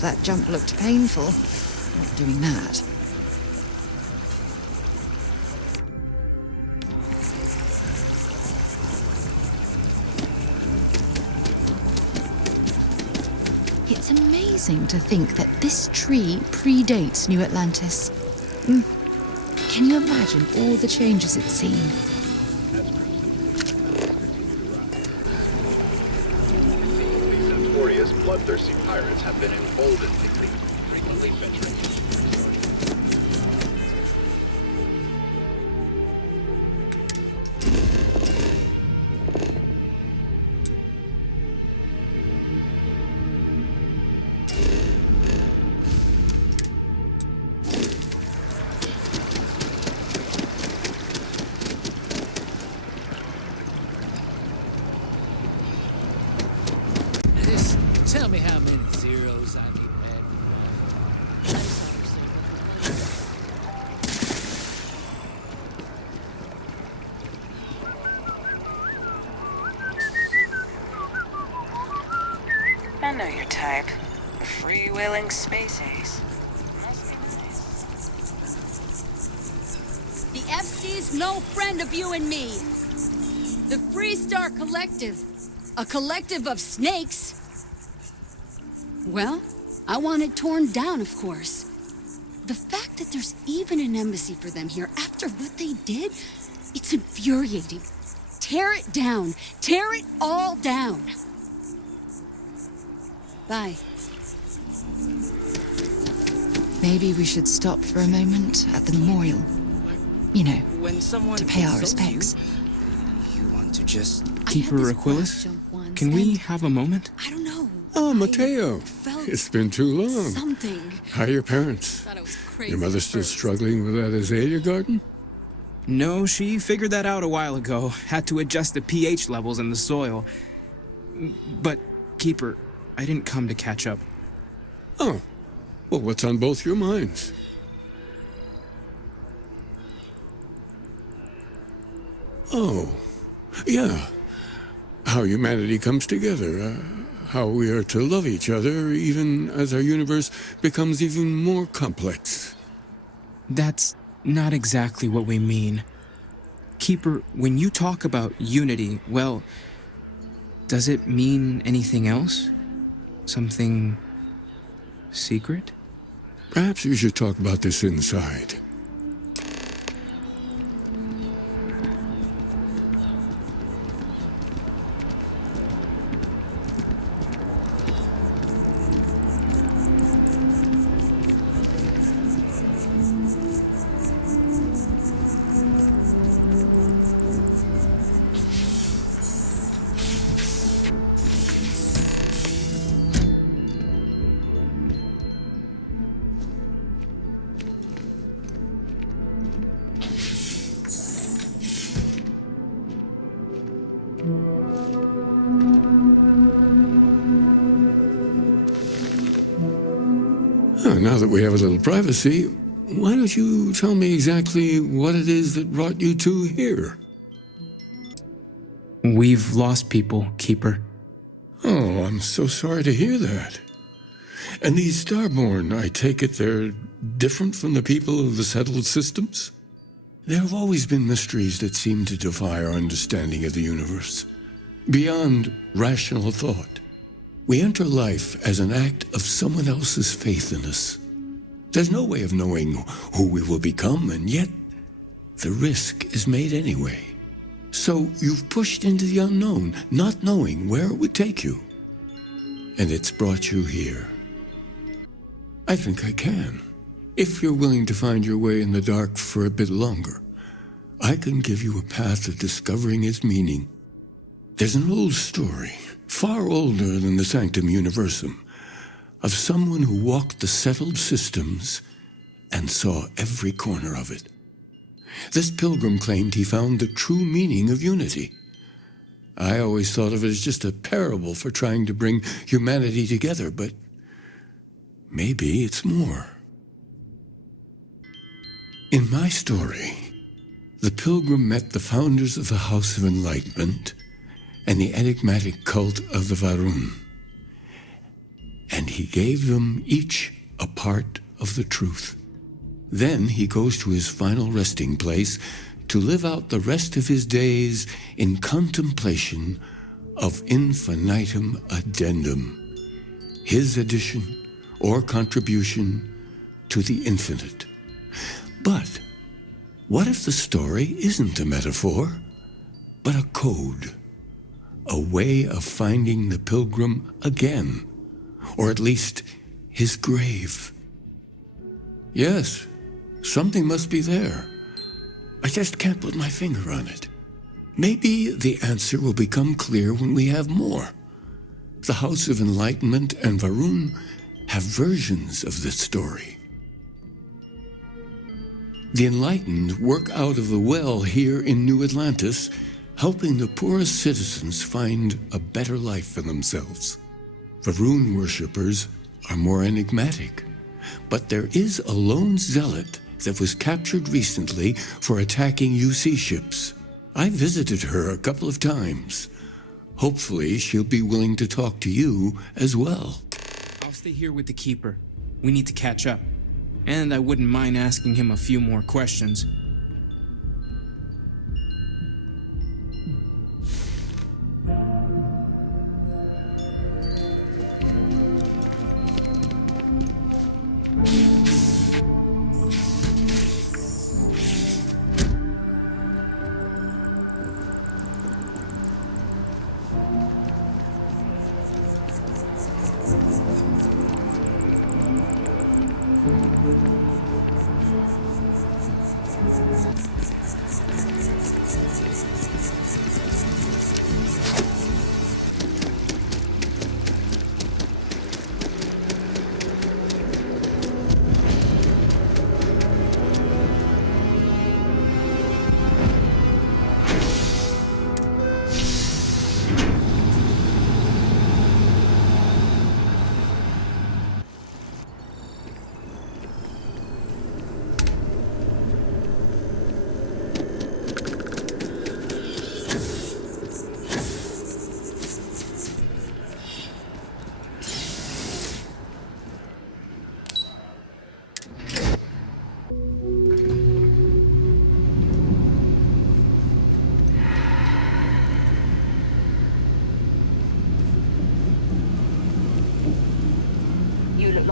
that jump looked painful. Not doing that. It's amazing to think that this tree predates New Atlantis. Can you imagine all the changes it's seen? These notorious bloodthirsty pirates have been emboldened lately, frequently venturing. Tell me how many zeros I need to add. I know your type. A freewheeling space ace. The FC's no friend of you and me. The Freestar Collective. A collective of snakes. Well, I want it torn down, of course. The fact that there's even an embassy for them here after what they did, it's infuriating. Tear it down. Tear it all down. Bye. Maybe we should stop for a moment at the memorial. You know, When someone to pay our insults respects. you want to just... Keeper Aquilus? Can we have a moment? I don't know. Oh, Mateo. Felt It's been too long. something. How are your parents? Thought it was crazy. Your mother at still first. struggling with that azalea garden? No, she figured that out a while ago. Had to adjust the pH levels in the soil. But, Keeper, I didn't come to catch up. Oh. Well, what's on both your minds? Oh. Yeah. How humanity comes together. How we are to love each other even as our universe becomes even more complex. That's not exactly what we mean. Keeper, when you talk about unity, well, does it mean anything else? Something secret? Perhaps we should talk about this inside. Now that we have a little privacy, why don't you tell me exactly what it is that brought you two here? We've lost people, Keeper. Oh, I'm so sorry to hear that. And these Starborn, I take it they're different from the people of the settled systems? There have always been mysteries that seem to defy our understanding of the universe. Beyond rational thought. We enter life as an act of someone else's faith in us. There's no way of knowing who we will become, and yet the risk is made anyway. So you've pushed into the unknown, not knowing where it would take you. And it's brought you here. I think I can. If you're willing to find your way in the dark for a bit longer, I can give you a path of discovering its meaning. There's an old story, far older than the Sanctum Universum, of someone who walked the settled systems and saw every corner of it. This pilgrim claimed he found the true meaning of unity. I always thought of it as just a parable for trying to bring humanity together, but maybe it's more. In my story, the pilgrim met the founders of the House of Enlightenment and the enigmatic cult of the Varun. and he gave them each a part of the truth. Then he goes to his final resting place to live out the rest of his days in contemplation of infinitum addendum, his addition or contribution to the infinite. But what if the story isn't a metaphor, but a code, a way of finding the Pilgrim again, or at least his grave? Yes, something must be there. I just can't put my finger on it. Maybe the answer will become clear when we have more. The House of Enlightenment and Varun have versions of this story. The Enlightened work out of the well here in New Atlantis, helping the poorest citizens find a better life for themselves. Varun worshippers are more enigmatic, but there is a lone zealot that was captured recently for attacking UC ships. I visited her a couple of times. Hopefully she'll be willing to talk to you as well. I'll stay here with the Keeper. We need to catch up. And I wouldn't mind asking him a few more questions.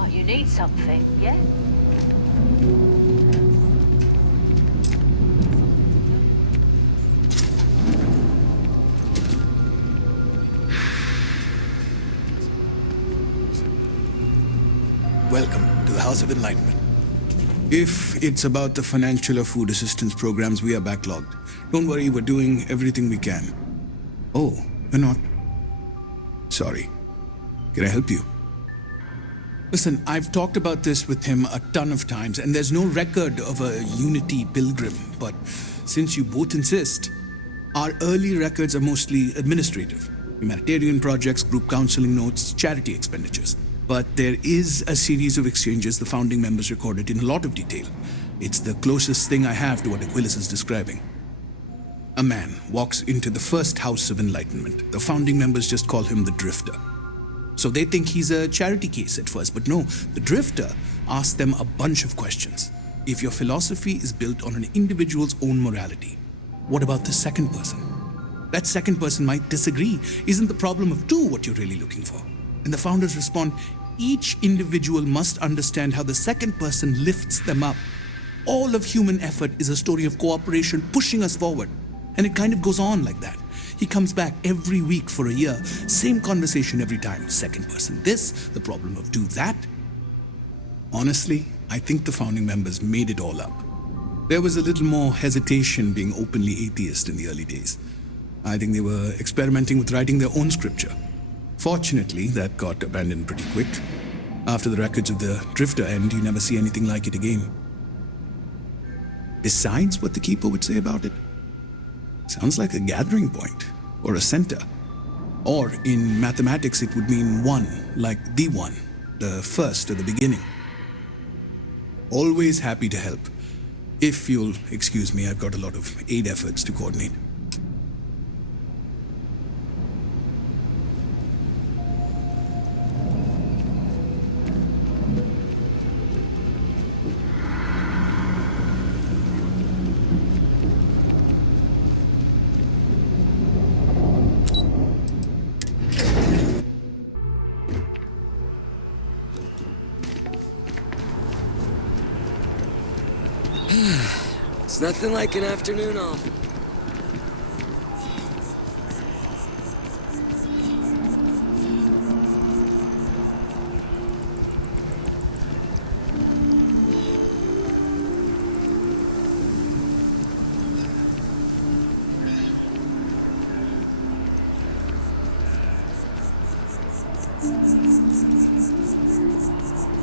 You need something, yeah? Welcome to the House of Enlightenment. If it's about the financial or food assistance programs, we are backlogged. Don't worry, we're doing everything we can. Oh, we're not. Sorry. Can I help you? Listen, I've talked about this with him a ton of times, and there's no record of a Unity Pilgrim, but since you both insist, our early records are mostly administrative. Humanitarian projects, group counseling notes, charity expenditures. But there is a series of exchanges the founding members recorded in a lot of detail. It's the closest thing I have to what Aquilus is describing. A man walks into the first House of Enlightenment. The founding members just call him the Drifter. So they think he's a charity case at first, but no, the Drifter asks them a bunch of questions. If your philosophy is built on an individual's own morality, what about the second person? That second person might disagree. Isn't the problem of two what you're really looking for? And the founders respond, each individual must understand how the second person lifts them up. All of human effort is a story of cooperation pushing us forward. And it kind of goes on like that. He comes back every week for a year, same conversation every time. Second person this, the problem of do that. Honestly, I think the founding members made it all up. There was a little more hesitation being openly atheist in the early days. I think they were experimenting with writing their own scripture. Fortunately, that got abandoned pretty quick. After the records of the Drifter end, you never see anything like it again. Besides what the Keeper would say about it, sounds like a gathering point, or a center. Or in mathematics, it would mean one, like the one, the first or the beginning. Always happy to help. If you'll excuse me, I've got a lot of aid efforts to coordinate. It's nothing like an afternoon off.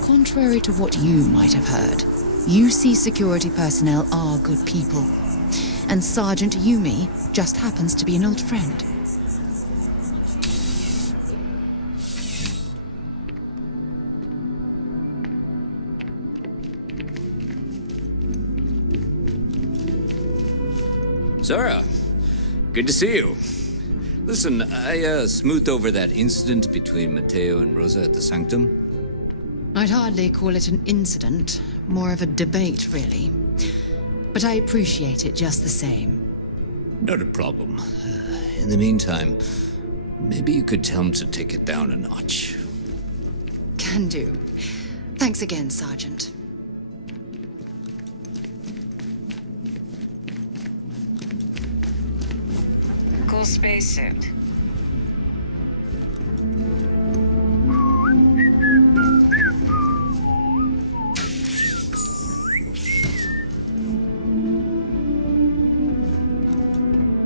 Contrary to what you might have heard, UC security personnel are good people. And Sergeant Yumi just happens to be an old friend. Zara, good to see you. Listen, I smoothed over that incident between Matteo and Rosa at the Sanctum. I'd hardly call it an incident, more of a debate, really. But I appreciate it just the same. Not a problem. In the meantime, maybe you could tell him to take it down a notch. Can do. Thanks again, Sergeant. Cool spacesuit.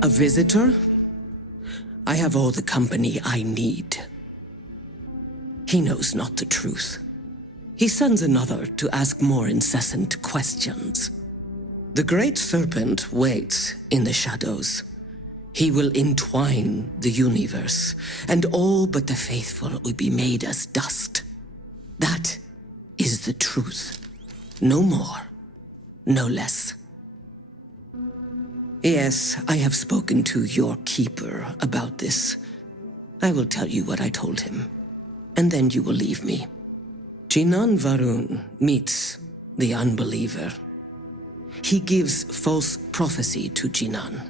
A visitor? I have all the company I need. He knows not the truth. He sends another to ask more incessant questions. The Great Serpent waits in the shadows. He will entwine the universe, and all but the faithful will be made as dust. That is the truth. No more, no less. Yes, I have spoken to your keeper about this. I will tell you what I told him, and then you will leave me. Jinan Varun meets the unbeliever. He gives false prophecy to Jinan.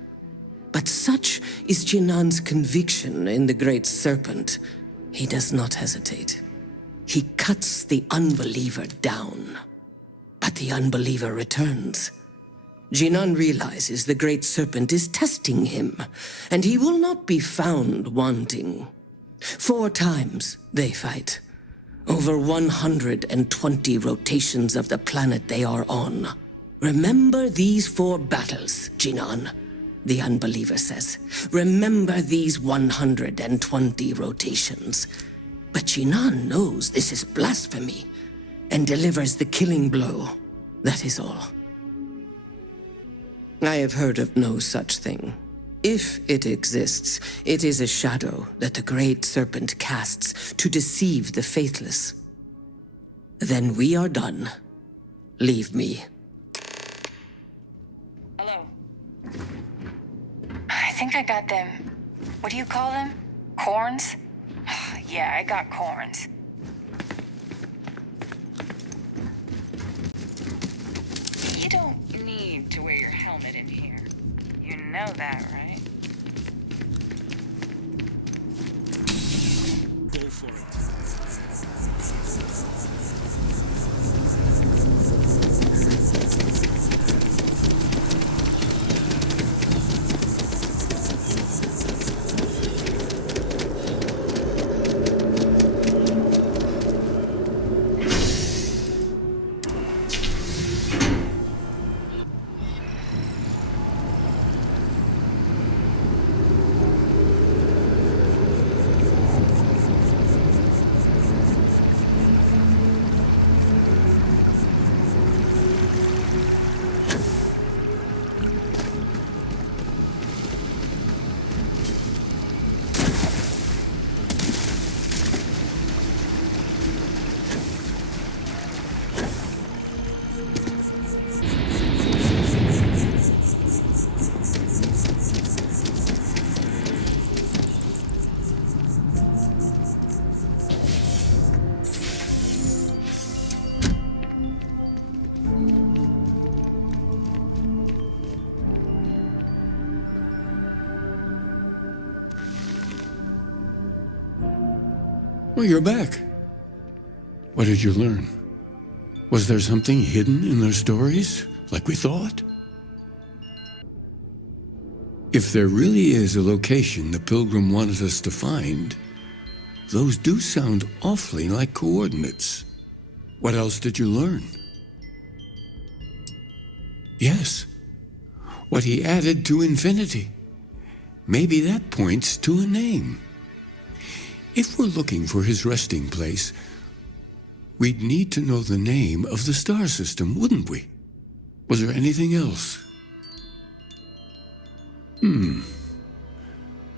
But such is Jinan's conviction in the Great Serpent, he does not hesitate. He cuts the unbeliever down. But the unbeliever returns. Jinan realizes the Great Serpent is testing him, and he will not be found wanting. 4 times they fight. Over 120 rotations of the planet they are on. Remember these 4 battles, Jinan, the unbeliever says. Remember these 120 rotations. But Jinan knows this is blasphemy, and delivers the killing blow. That is all. I have heard of no such thing. If it exists, it is a shadow that the Great Serpent casts to deceive the faithless. Then we are done. Leave me. Hello. I think I got them. What do you call them? Corns? Yeah, I got corns. You don't need to wear your helmet in here. You know that, right? Go for it. Well, you're back. What did you learn? Was there something hidden in their stories, like we thought? If there really is a location the Pilgrim wanted us to find, those do sound awfully like coordinates. What else did you learn? Yes, what he added to infinity. Maybe that points to a name. If we're looking for his resting place, we'd need to know the name of the star system, wouldn't we? Was there anything else?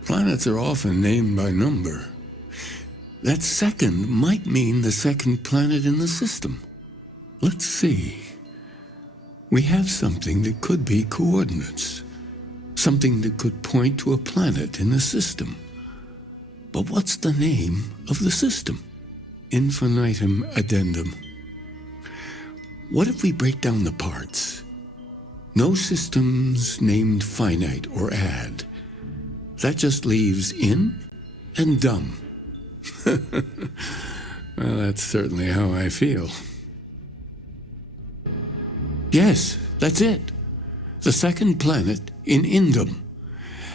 Planets are often named by number. That second might mean the second planet in the system. Let's see. We have something that could be coordinates. Something that could point to a planet in the system. But what's the name of the system? Infinitum addendum. What if we break down the parts? No systems named finite or add. That just leaves in and dumb. Well, that's certainly how I feel. Yes, that's it. The second planet in Indum,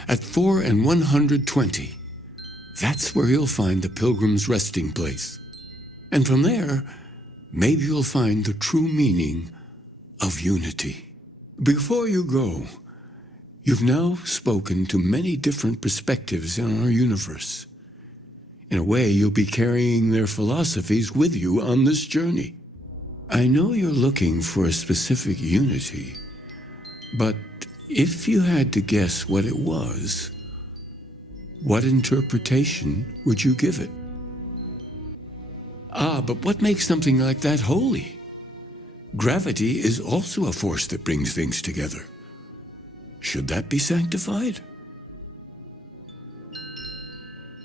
at 4 and 120. That's where you'll find the Pilgrim's resting place. And from there, maybe you'll find the true meaning of unity. Before you go, you've now spoken to many different perspectives in our universe. In a way, you'll be carrying their philosophies with you on this journey. I know you're looking for a specific unity, but if you had to guess what it was, what interpretation would you give it? But what makes something like that holy? Gravity is also a force that brings things together. Should that be sanctified?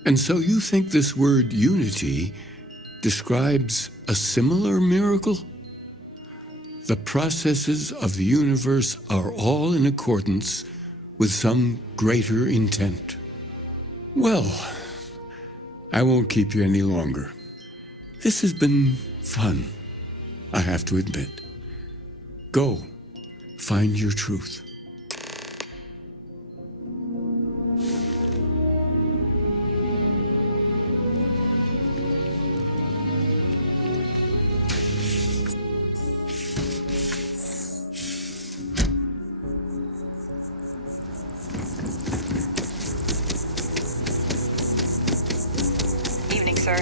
And so you think this word unity describes a similar miracle? The processes of the universe are all in accordance with some greater intent. Well, I won't keep you any longer. This has been fun, I have to admit. Go, find your truth. Evening, sir.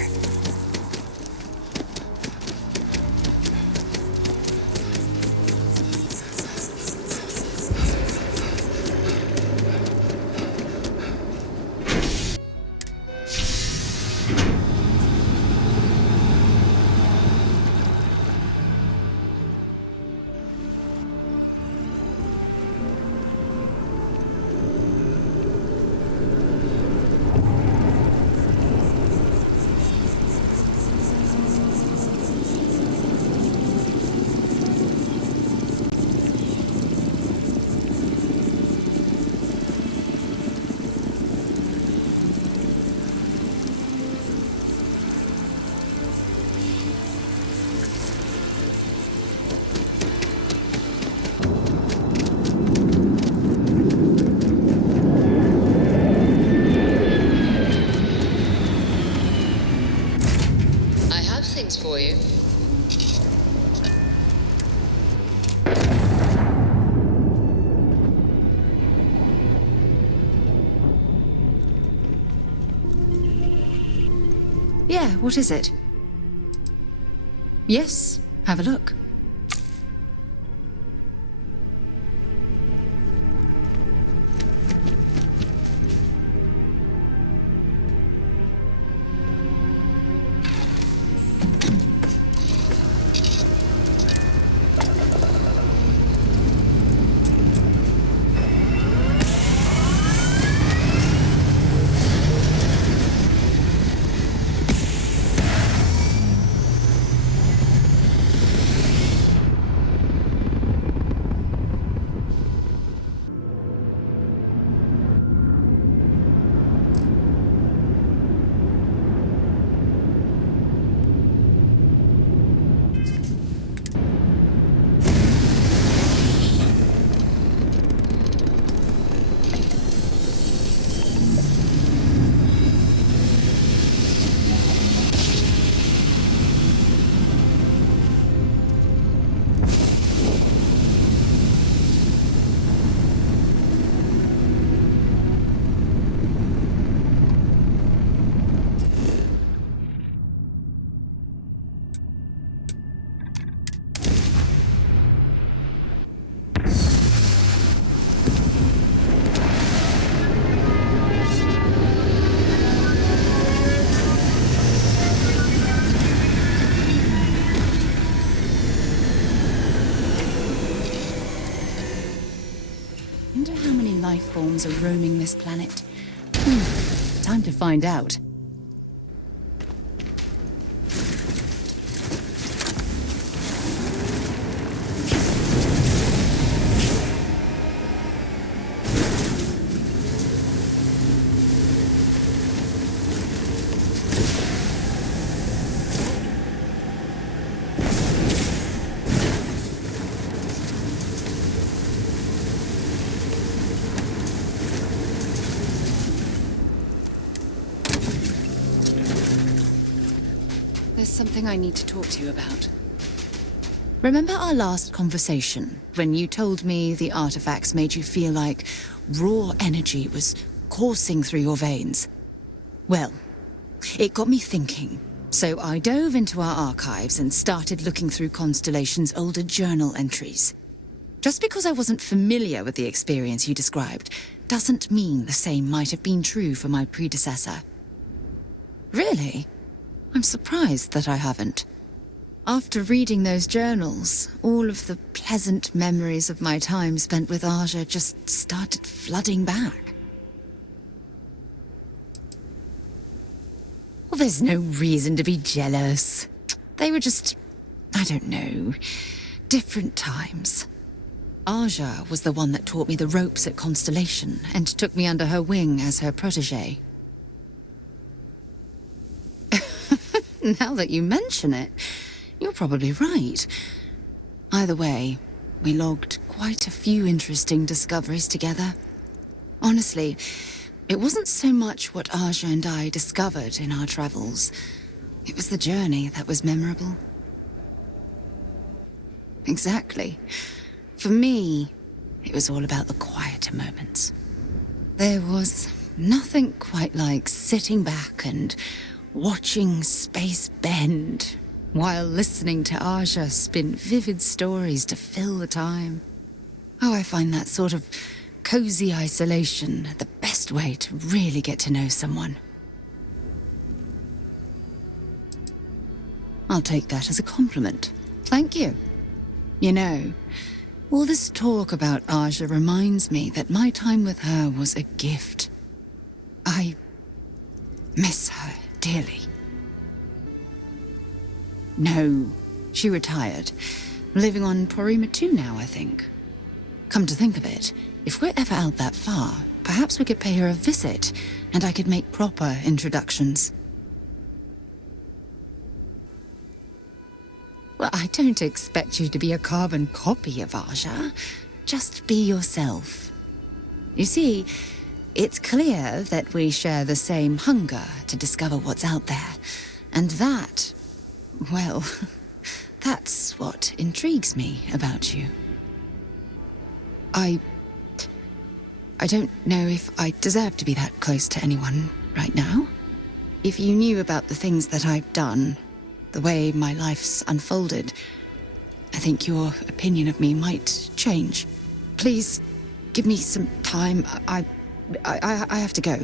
For you. Yeah, what is it? Yes, have a look. life forms are roaming this planet? Time to find out. There's something I need to talk to you about. Remember our last conversation, when you told me the artifacts made you feel like raw energy was coursing through your veins? Well, it got me thinking. So I dove into our archives and started looking through Constellation's older journal entries. Just because I wasn't familiar with the experience you described, doesn't mean the same might have been true for my predecessor. Really? I'm surprised that I haven't. After reading those journals, all of the pleasant memories of my time spent with Aja just started flooding back. Well, there's no reason to be jealous. They were just, I don't know, different times. Aja was the one that taught me the ropes at Constellation and took me under her wing as her protege. Now that you mention it, you're probably right. Either way, we logged quite a few interesting discoveries together. Honestly, it wasn't so much what Aja and I discovered in our travels. It was the journey that was memorable. Exactly. For me, it was all about the quieter moments. There was nothing quite like sitting back and watching space bend while listening to Aja spin vivid stories to fill the time. Oh, I find that sort of cozy isolation the best way to really get to know someone. I'll take that as a compliment. Thank you. You know, all this talk about Aja reminds me that my time with her was a gift. I miss her dearly. No, she retired. Living on Porrima 2 now, I think. Come to think of it, if we're ever out that far, perhaps we could pay her a visit, and I could make proper introductions. Well, I don't expect you to be a carbon copy of Aja. Just be yourself. You see, it's clear that we share the same hunger to discover what's out there. And that, well, that's what intrigues me about you. I don't know if I deserve to be that close to anyone right now. If you knew about the things that I've done, the way my life's unfolded, I think your opinion of me might change. Please, give me some time. I have to go.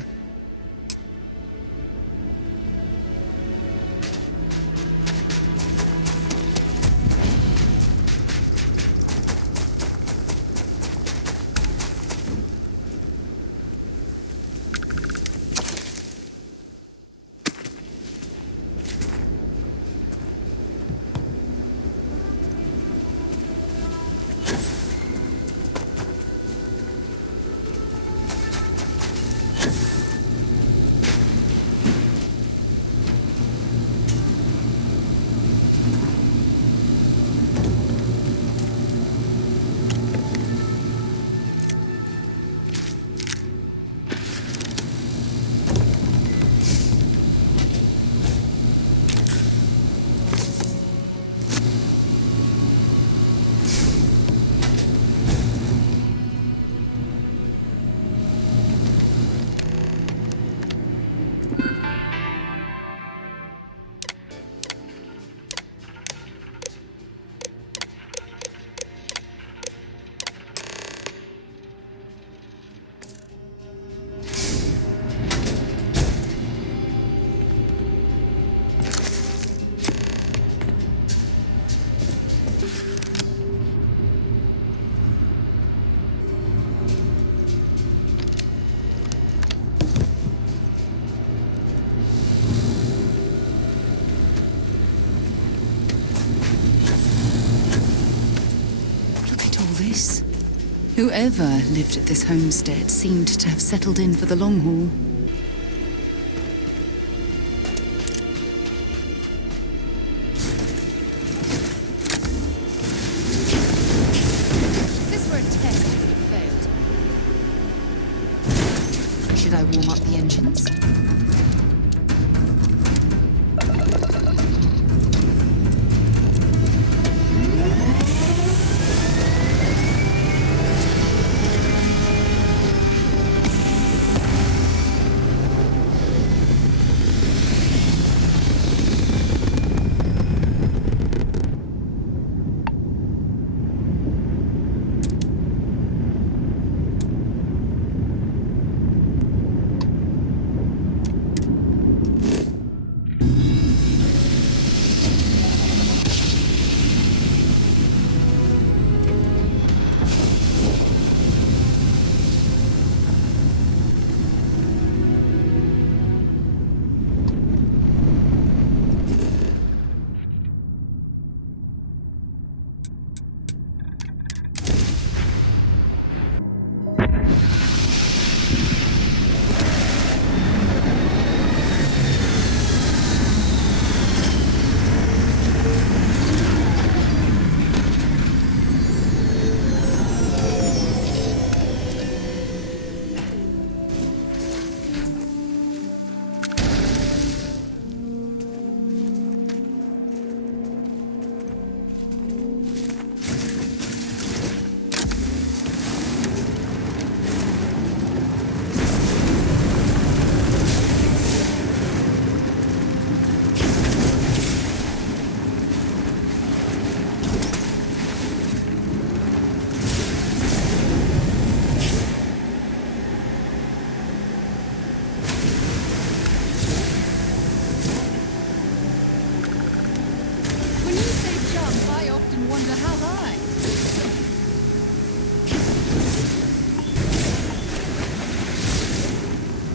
Whoever lived at this homestead seemed to have settled in for the long haul. If this were a test, it would have failed. Should I warm up the engines?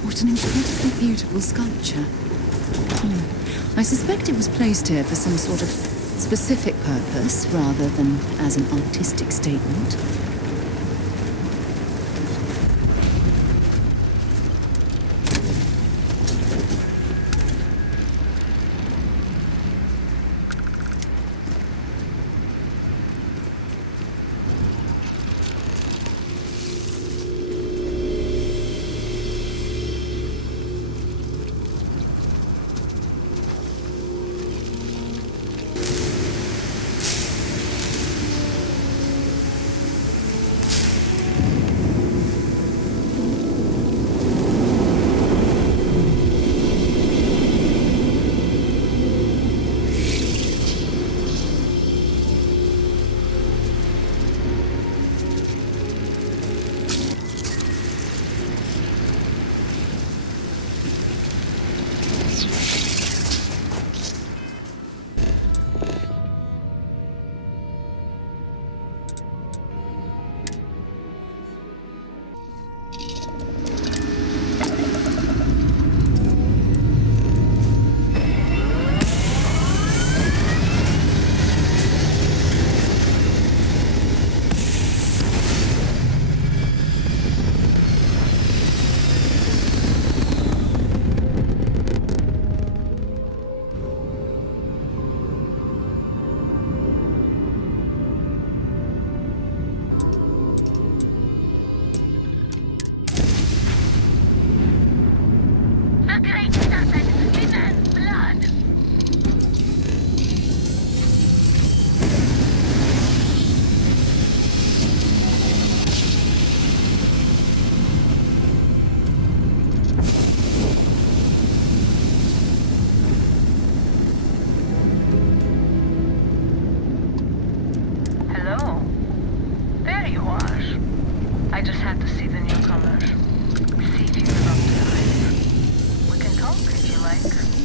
What an incredibly beautiful sculpture. I suspect it was placed here for some sort of specific purpose rather than as an artistic statement. I just had to see the newcomers. See if you were up to it. We can talk if you like.